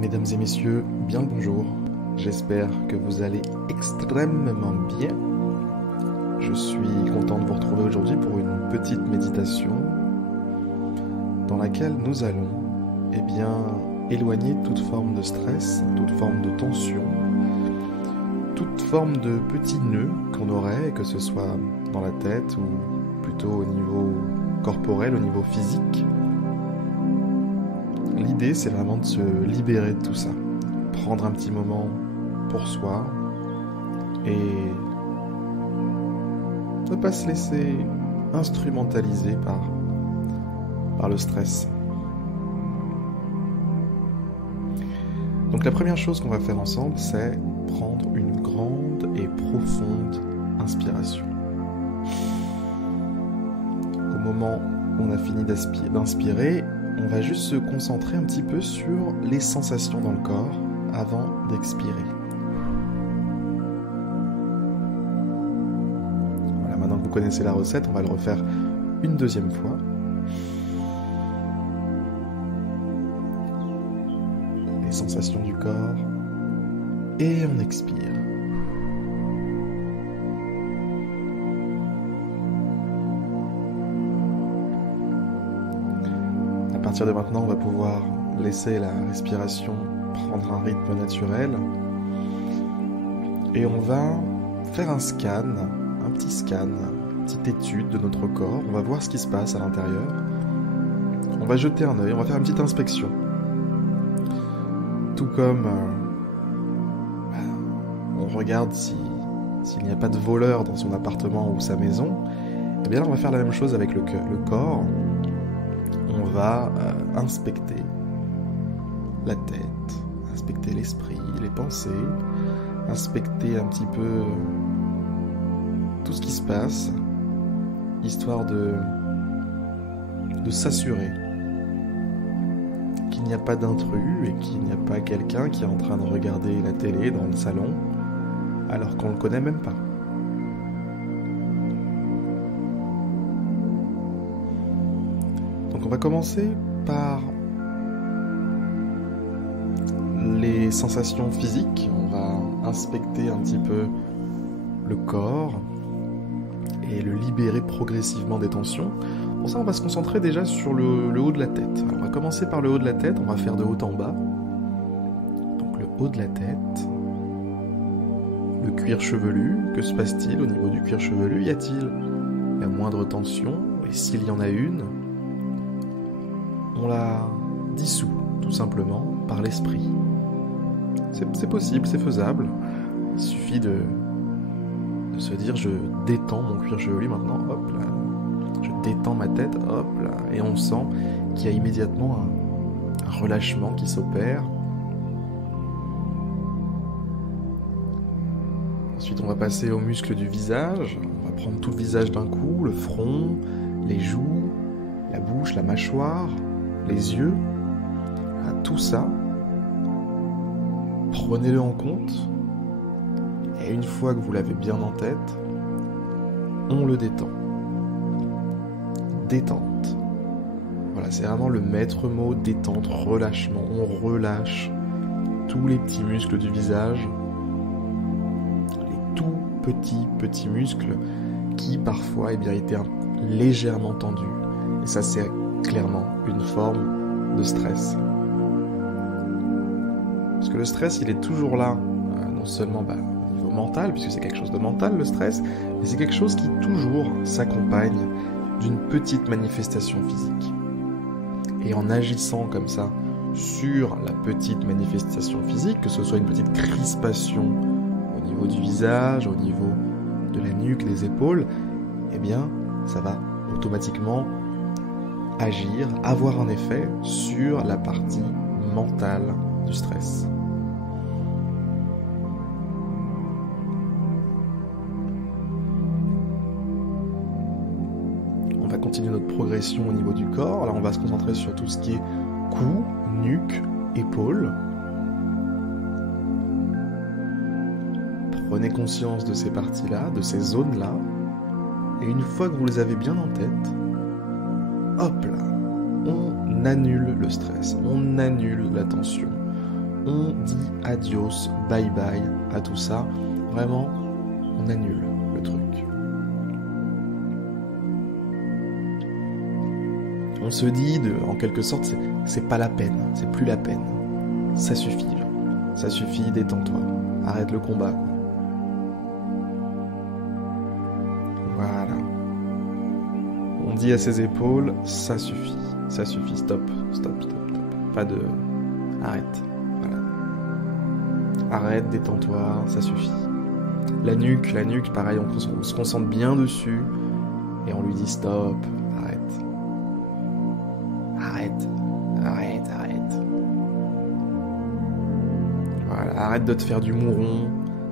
Mesdames et messieurs, bien le bonjour. J'espère que vous allez extrêmement bien. Je suis content de vous retrouver aujourd'hui pour une petite méditation dans laquelle nous allons éloigner toute forme de stress, toute forme de tension, toute forme de petits nœuds qu'on aurait, que ce soit dans la tête ou plutôt au niveau corporel, au niveau physique. L'idée, c'est vraiment de se libérer de tout ça, prendre un petit moment pour soi et ne pas se laisser instrumentaliser par le stress. Donc la première chose qu'on va faire ensemble, c'est prendre une grande et profonde inspiration. Au moment où on a fini d'inspirer, on va juste se concentrer un petit peu sur les sensations dans le corps avant d'expirer. Voilà, maintenant que vous connaissez la recette, on va le refaire une deuxième fois. Les sensations du corps. Et on expire. À partir de maintenant, on va pouvoir laisser la respiration prendre un rythme naturel et on va faire un scan, un petit scan, une petite étude de notre corps. On va voir ce qui se passe à l'intérieur. On va jeter un œil, on va faire une petite inspection. Tout comme on regarde s'il n'y a pas de voleur dans son appartement ou sa maison, et bien là on va faire la même chose avec le corps. On va inspecter la tête, inspecter l'esprit, les pensées, inspecter un petit peu tout ce qui se passe, histoire de s'assurer qu'il n'y a pas d'intrus et qu'il n'y a pas quelqu'un qui est en train de regarder la télé dans le salon alors qu'on ne le connaît même pas. Donc on va commencer par les sensations physiques. On va inspecter un petit peu le corps et le libérer progressivement des tensions. Pour ça, on va se concentrer déjà sur le haut de la tête. Alors, on va commencer par le haut de la tête, on va faire de haut en bas. Donc le haut de la tête, le cuir chevelu, que se passe-t-il au niveau du cuir chevelu? Y a-t-il la moindre tension? Et s'il y en a une, on la dissout tout simplement par l'esprit. C'est possible, c'est faisable. Il suffit de se dire je détends mon cuir chevelu maintenant, hop là. Je détends ma tête, hop là. Et on sent qu'il y a immédiatement un relâchement qui s'opère. Ensuite on va passer aux muscles du visage. On va prendre tout le visage d'un coup, le front, les joues, la bouche, la mâchoire, les yeux. Voilà, tout ça. Prenez-le en compte, et une fois que vous l'avez bien en tête, on le détend. Détente. Voilà, c'est vraiment le maître mot, détente, relâchement. On relâche tous les petits muscles du visage, les tout petits muscles qui parfois étaient légèrement tendus. Et ça, c'est clairement une forme de stress. Parce que le stress, il est toujours là, non seulement au niveau mental, puisque c'est quelque chose de mental le stress, mais c'est quelque chose qui toujours s'accompagne d'une petite manifestation physique. Et en agissant comme ça sur la petite manifestation physique, que ce soit une petite crispation au niveau du visage, au niveau de la nuque, des épaules, eh bien ça va automatiquement agir, avoir un effet sur la partie mentale du stress. On va continuer notre progression au niveau du corps. Là, on va se concentrer sur tout ce qui est cou, nuque, épaules. Prenez conscience de ces parties-là, de ces zones-là. Et une fois que vous les avez bien en tête, hop là, on annule le stress, on annule la tension, on dit adios, bye bye à tout ça. Vraiment, on annule le truc. On se dit, en quelque sorte, c'est pas la peine, c'est plus la peine. Ça suffit, là. Ça suffit, détends-toi. Arrête le combat. Voilà. On dit à ses épaules, ça suffit, stop. Pas de... Arrête, voilà. Arrête, détends-toi, ça suffit. La nuque, pareil, on se concentre bien dessus, et on lui dit stop, arrête. Voilà, arrête de te faire du mouron,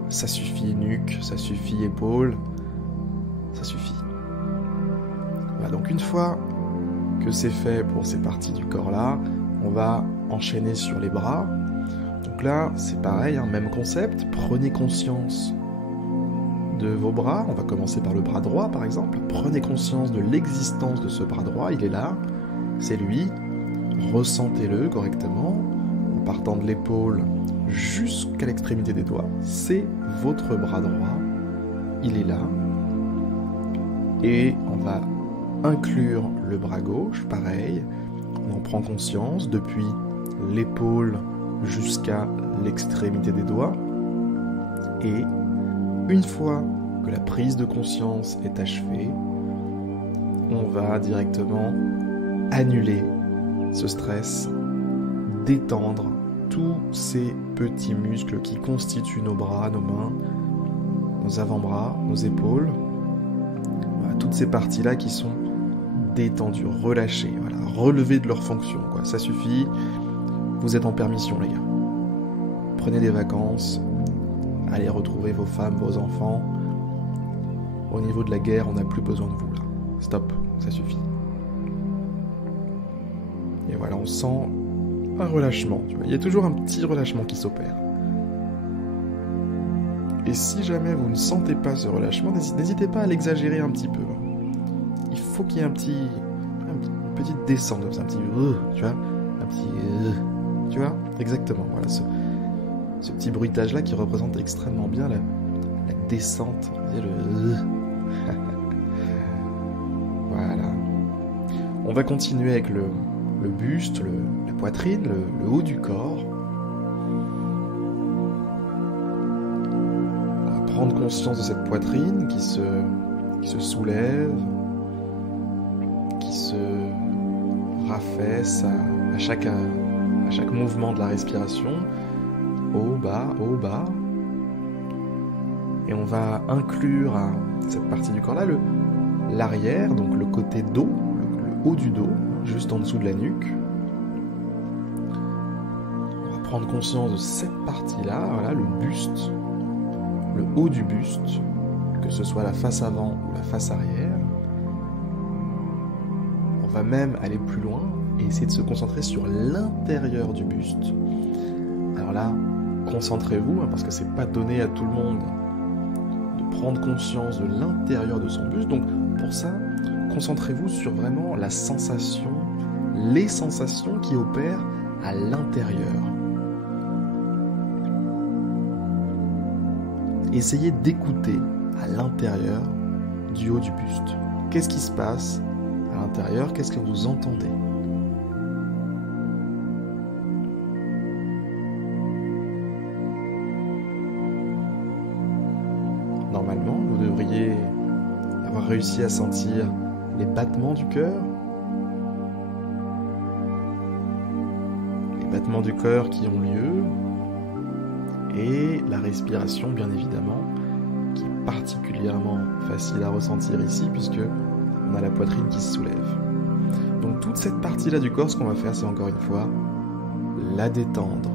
ça suffit nuque, ça suffit épaule, ça suffit. Voilà, donc une fois que c'est fait pour ces parties du corps-là, on va enchaîner sur les bras. Donc là, c'est pareil, hein, même concept, prenez conscience de vos bras. On va commencer par le bras droit, par exemple. Prenez conscience de l'existence de ce bras droit, il est là, c'est lui. Ressentez-le correctement, en partant de l'épaule jusqu'à l'extrémité des doigts. C'est votre bras droit, il est là. Et on va inclure le bras gauche, pareil. On en prend conscience depuis l'épaule jusqu'à l'extrémité des doigts. Et une fois que la prise de conscience est achevée, on va directement annuler ce stress, détendre tous ces petits muscles qui constituent nos bras, nos mains, nos avant-bras, nos épaules. Voilà, toutes ces parties-là qui sont détendues, relâchées, voilà, relevées de leur fonction, quoi. Ça suffit, vous êtes en permission, les gars. Prenez des vacances, allez retrouver vos femmes, vos enfants. Au niveau de la guerre, on n'a plus besoin de vous, là. Stop, ça suffit. Et voilà, on sent un relâchement. Tu vois. Il y a toujours un petit relâchement qui s'opère. Et si jamais vous ne sentez pas ce relâchement, n'hésitez pas à l'exagérer un petit peu. Il faut qu'il y ait une petite descente, un petit... tu vois, un petit... tu vois, exactement. Voilà, ce petit bruitage-là qui représente extrêmement bien la descente. Voilà. On va continuer avec le buste, la poitrine, le haut du corps. On va prendre conscience de cette poitrine qui se soulève, qui se raffaisse à chaque mouvement de la respiration. Haut, bas, haut, bas. Et on va inclure à cette partie du corps-là l'arrière, donc le côté dos, le haut du dos, juste en dessous de la nuque. On va prendre conscience de cette partie-là, voilà, le buste, le haut du buste, que ce soit la face avant ou la face arrière. On va même aller plus loin et essayer de se concentrer sur l'intérieur du buste. Alors là, concentrez-vous, hein, parce que c'est pas donné à tout le monde de prendre conscience de l'intérieur de son buste. Donc pour ça, concentrez-vous sur vraiment la sensation, les sensations qui opèrent à l'intérieur. Essayez d'écouter à l'intérieur du haut du buste. Qu'est-ce qui se passe à l'intérieur? Qu'est-ce que vous entendez? Normalement, vous devriez avoir réussi à sentir les battements du cœur. Les battements du cœur qui ont lieu. Et la respiration, bien évidemment, qui est particulièrement facile à ressentir ici, puisque on a la poitrine qui se soulève. Donc toute cette partie-là du corps, ce qu'on va faire, c'est encore une fois la détendre,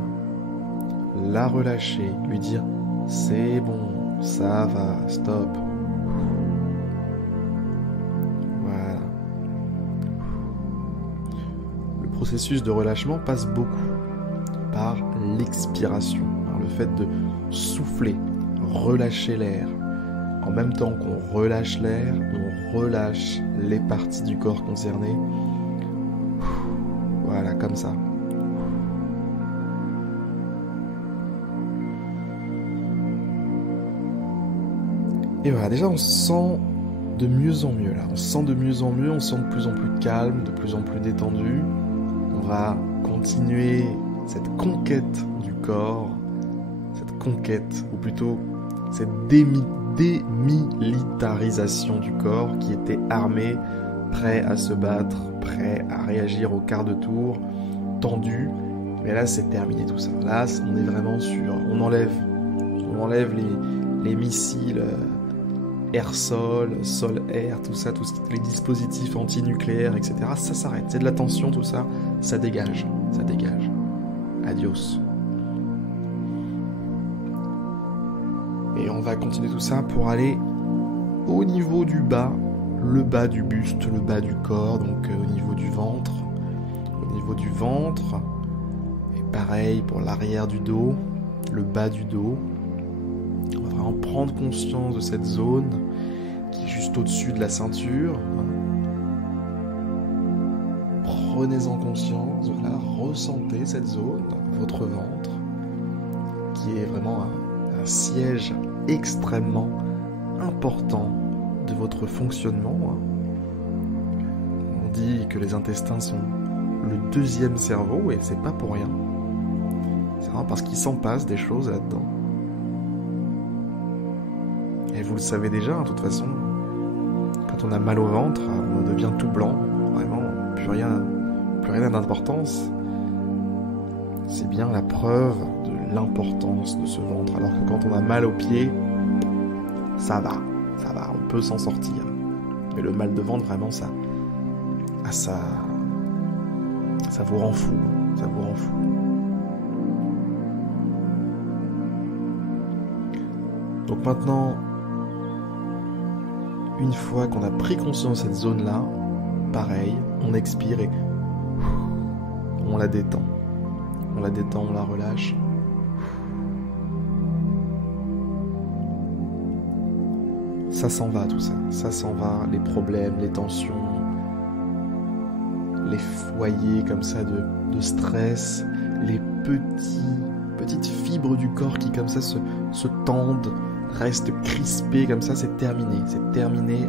la relâcher, lui dire « c'est bon, ça va, stop ». Voilà. Le processus de relâchement passe beaucoup par l'expiration, par le fait de souffler, relâcher l'air. En même temps qu'on relâche l'air, on relâche les parties du corps concernées. Voilà, comme ça. Et voilà, déjà on se sent de mieux en mieux là. On se sent de mieux en mieux, on se sent de plus en plus calme, de plus en plus détendu. On va continuer cette conquête du corps, cette conquête, ou plutôt cette démilitarisation du corps qui était armé, prêt à se battre, prêt à réagir au quart de tour, tendu. Mais là c'est terminé tout ça. Là on est vraiment sur... On enlève les missiles air-sol, sol-air, tout ça, les dispositifs antinucléaires, etc. Ça s'arrête. C'est de la tension, tout ça. Ça dégage. Ça dégage. Adios. Et on va continuer tout ça pour aller au niveau du bas, le bas du buste, le bas du corps, donc au niveau du ventre. Au niveau du ventre. Et pareil pour l'arrière du dos, le bas du dos. On va vraiment prendre conscience de cette zone qui est juste au-dessus de la ceinture. Prenez-en conscience, voilà, ressentez cette zone, votre ventre, qui est vraiment un siège extrêmement important de votre fonctionnement. On dit que les intestins sont le deuxième cerveau, et c'est pas pour rien. C'est vraiment parce qu'il s'en passe des choses là-dedans. Et vous le savez déjà, de toute façon, quand on a mal au ventre, on devient tout blanc, vraiment, plus rien d'importance. C'est bien la preuve de l'importance de ce ventre, alors que quand on a mal aux pieds, ça va, on peut s'en sortir. Mais le mal de ventre, vraiment, ça vous rend fou, ça vous rend fou. Donc maintenant, une fois qu'on a pris conscience de cette zone-là, pareil, on expire et on la détend. On la détend, on la relâche. Ça s'en va tout ça. Ça s'en va, les problèmes, les tensions, les foyers comme ça de stress, les petites fibres du corps qui comme ça se tendent, restent crispées comme ça, c'est terminé,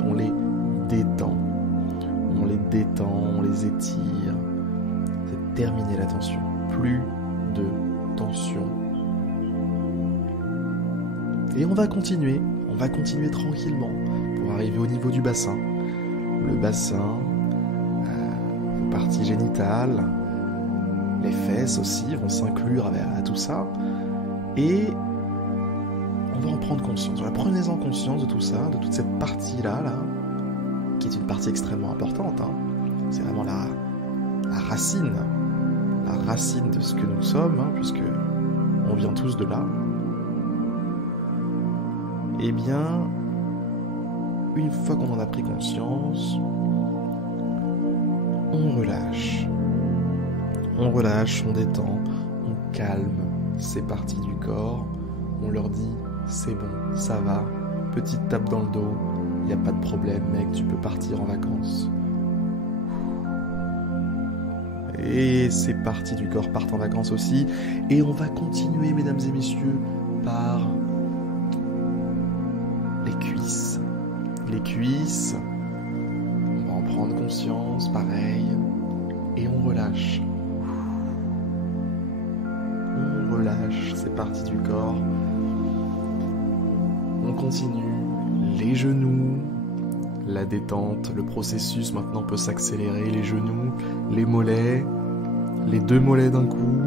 on les détend. On les détend, on les étire. C'est terminé la tension. Plus de tension. Et on va continuer tranquillement pour arriver au niveau du bassin. Le bassin, vos parties génitales, les fesses aussi vont s'inclure à tout ça. Et on va en prendre conscience. Prenez-en conscience de tout ça, de toute cette partie-là, qui est une partie extrêmement importante. C'est vraiment la racine de ce que nous sommes, puisque on vient tous de là. Eh bien, une fois qu'on en a pris conscience, on relâche, on détend, on calme ces parties du corps, on leur dit c'est bon, ça va, petite tape dans le dos, il n'y a pas de problème mec, tu peux partir en vacances. Et ces parties du corps partent en vacances aussi, et on va continuer mesdames et messieurs par les cuisses, on va en prendre conscience, pareil, et on relâche. On relâche ces parties du corps. On continue, les genoux, la détente, le processus maintenant peut s'accélérer, les genoux, les mollets, les deux mollets d'un coup,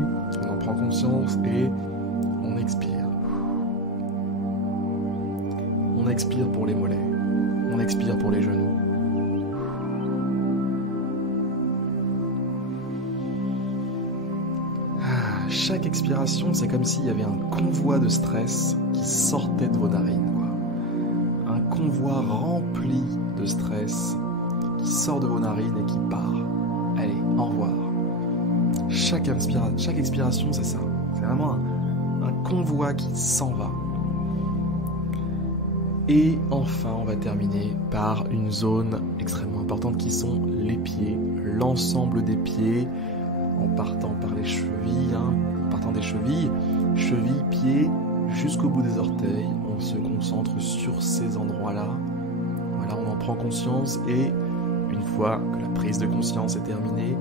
on en prend conscience et on expire. On expire pour les mollets, on expire pour les genoux. Chaque expiration, c'est comme s'il y avait un convoi de stress qui sortait de vos narines, quoi. Un convoi rempli de stress qui sort de vos narines et qui part. Allez, au revoir. Chaque expiration, c'est ça. C'est vraiment un convoi qui s'en va. Et enfin, on va terminer par une zone extrêmement importante qui sont les pieds. L'ensemble des pieds, en partant par les chevilles, en partant des chevilles, pieds, jusqu'au bout des orteils. On se concentre sur ces endroits-là. Voilà, on en prend conscience et une fois que la prise de conscience est terminée,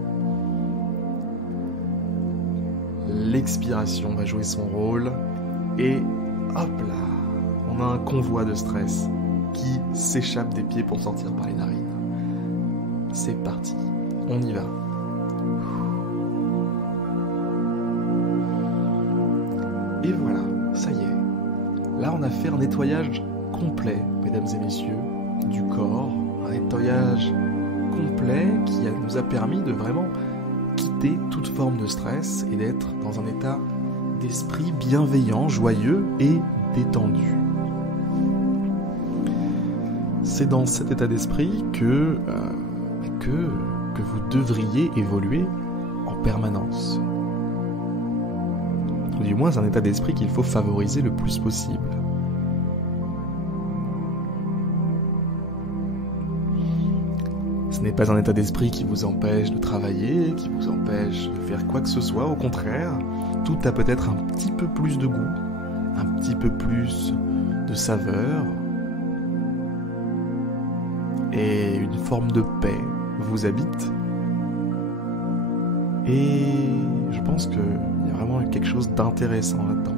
l'expiration va jouer son rôle et hop là, on a un convoi de stress qui s'échappe des pieds pour sortir par les narines. C'est parti, on y va. Et voilà, ça y est. Là, on a fait un nettoyage complet, mesdames et messieurs, du corps. Un nettoyage complet qui nous a permis de vraiment quitter toute forme de stress et d'être dans un état d'esprit bienveillant, joyeux et détendu. C'est dans cet état d'esprit que vous devriez évoluer en permanence. Ou du moins, c'est un état d'esprit qu'il faut favoriser le plus possible. Ce n'est pas un état d'esprit qui vous empêche de travailler, qui vous empêche de faire quoi que ce soit. Au contraire, tout a peut-être un petit peu plus de goût, un petit peu plus de saveur, et une forme de paix vous habite. Et je pense qu'il y a vraiment quelque chose d'intéressant là-dedans.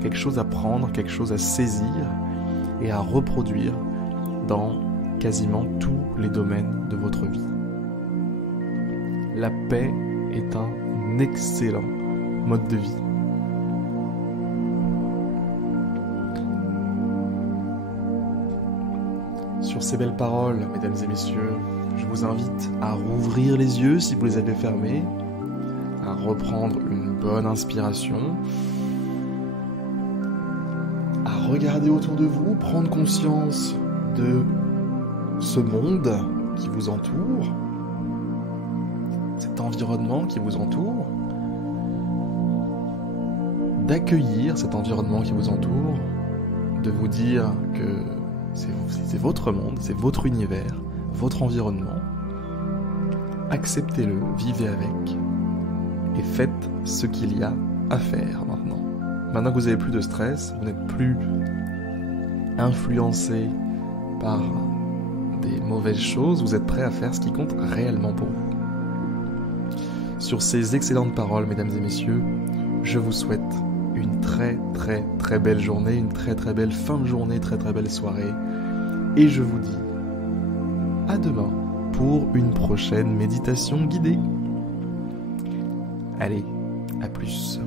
Quelque chose à prendre, quelque chose à saisir et à reproduire dans quasiment tous les domaines de votre vie. La paix est un excellent mode de vie. Sur ces belles paroles, mesdames et messieurs, je vous invite à rouvrir les yeux si vous les avez fermés, à reprendre une bonne inspiration, à regarder autour de vous, prendre conscience de ce monde qui vous entoure, cet environnement qui vous entoure, d'accueillir cet environnement qui vous entoure, de vous dire que c'est votre monde, c'est votre univers, votre environnement. Acceptez-le, vivez avec et faites ce qu'il y a à faire maintenant. Maintenant que vous n'avez plus de stress, vous n'êtes plus influencé par des mauvaises choses, vous êtes prêt à faire ce qui compte réellement pour vous. Sur ces excellentes paroles, mesdames et messieurs, je vous souhaite une très très très belle journée, une très très belle fin de journée, très très belle soirée. Et je vous dis à demain pour une prochaine méditation guidée. Allez, à plus.